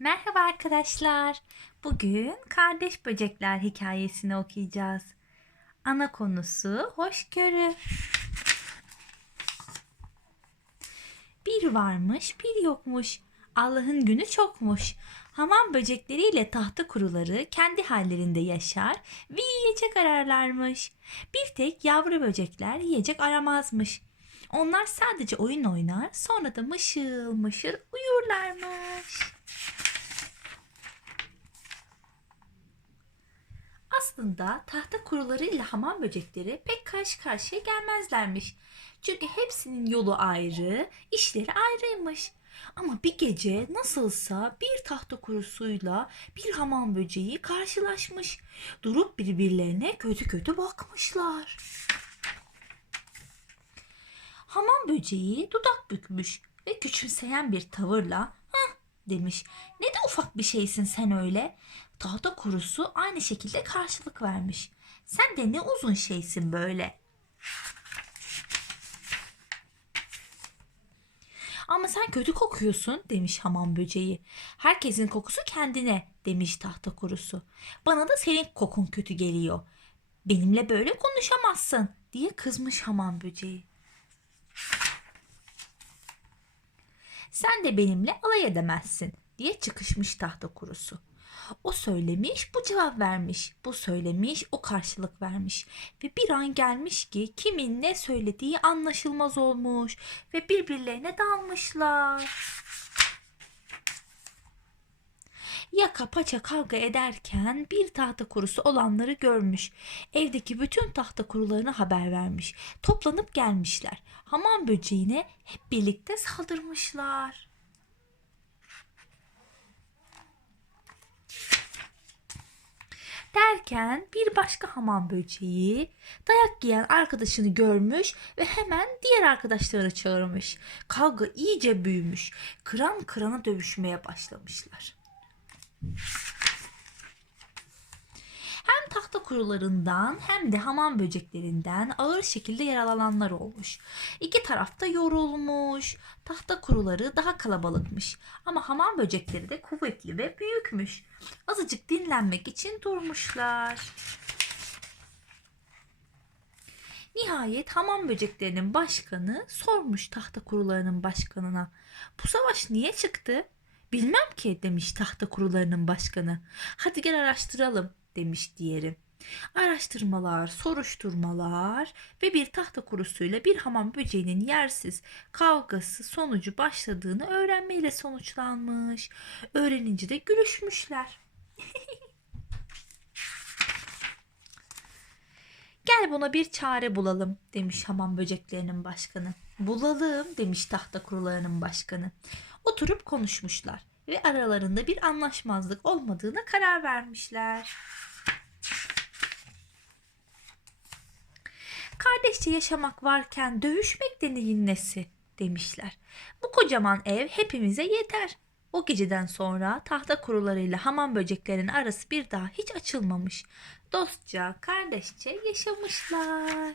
Merhaba arkadaşlar. Bugün kardeş böcekler hikayesini okuyacağız. Ana konusu hoşgörü. Bir varmış, bir yokmuş. Allah'ın günü çokmuş. Hamam böcekleriyle tahta kuruları kendi hallerinde yaşar ve yiyecek ararlarmış. Bir tek yavru böcekler yiyecek aramazmış. Onlar sadece oyun oynar, sonra da mışıl mışıl uyurlarmış. Aslında tahta kurularıyla hamam böcekleri pek karşı karşıya gelmezlermiş. Çünkü hepsinin yolu ayrı, işleri ayrıymış. Ama bir gece nasılsa bir tahta kurusuyla bir hamam böceği karşılaşmış. Durup birbirlerine kötü kötü bakmışlar. Hamam böceği dudak bükmüş ve küçümseyen bir tavırla demiş. Ne de ufak bir şeysin sen öyle. Tahta kurusu aynı şekilde karşılık vermiş. Sen de ne uzun şeysin böyle. Ama sen kötü kokuyorsun demiş hamam böceği. Herkesin kokusu kendine demiş tahta kurusu. Bana da senin kokun kötü geliyor. Benimle böyle konuşamazsın diye kızmış hamam böceği. Sen de benimle alay edemezsin diye çıkışmış tahta kurusu. O söylemiş, bu cevap vermiş. Bu söylemiş, o karşılık vermiş. Ve bir an gelmiş ki kimin ne söylediği anlaşılmaz olmuş ve birbirlerine dalmışlar. Yaka paça kavga ederken bir tahta kurusu olanları görmüş. Evdeki bütün tahta kurularına haber vermiş. Toplanıp gelmişler. Hamam böceğine hep birlikte saldırmışlar. Derken bir başka hamam böceği dayak yiyen arkadaşını görmüş ve hemen diğer arkadaşlarını çağırmış. Kavga iyice büyümüş. Kıran kırana dövüşmeye başlamışlar. Hem tahta kurularından hem de hamam böceklerinden ağır şekilde yaralananlar olmuş. İki tarafta yorulmuş. Tahta kuruları daha kalabalıkmış. Ama hamam böcekleri de kuvvetli ve büyükmüş. Azıcık dinlenmek için durmuşlar. Nihayet hamam böceklerinin başkanı sormuş tahta kurularının başkanına. Bu savaş niye çıktı? Bilmem ki demiş tahta kurularının başkanı. Hadi gel araştıralım demiş diğeri. Araştırmalar, soruşturmalar ve bir tahta kurusuyla bir hamam böceğinin yersiz kavgası sonucu başladığını öğrenmeyle sonuçlanmış. Öğrenince de gülüşmüşler. Gel buna bir çare bulalım demiş hamam böceklerinin başkanı. Bulalım demiş tahta kurularının başkanı. Oturup konuşmuşlar ve aralarında bir anlaşmazlık olmadığına karar vermişler. Kardeşçe yaşamak varken dövüşmek de neyin nesi demişler. Bu kocaman ev hepimize yeter. O geceden sonra tahta kurularıyla hamam böceklerinin arası bir daha hiç açılmamış. Dostça, kardeşçe yaşamışlar.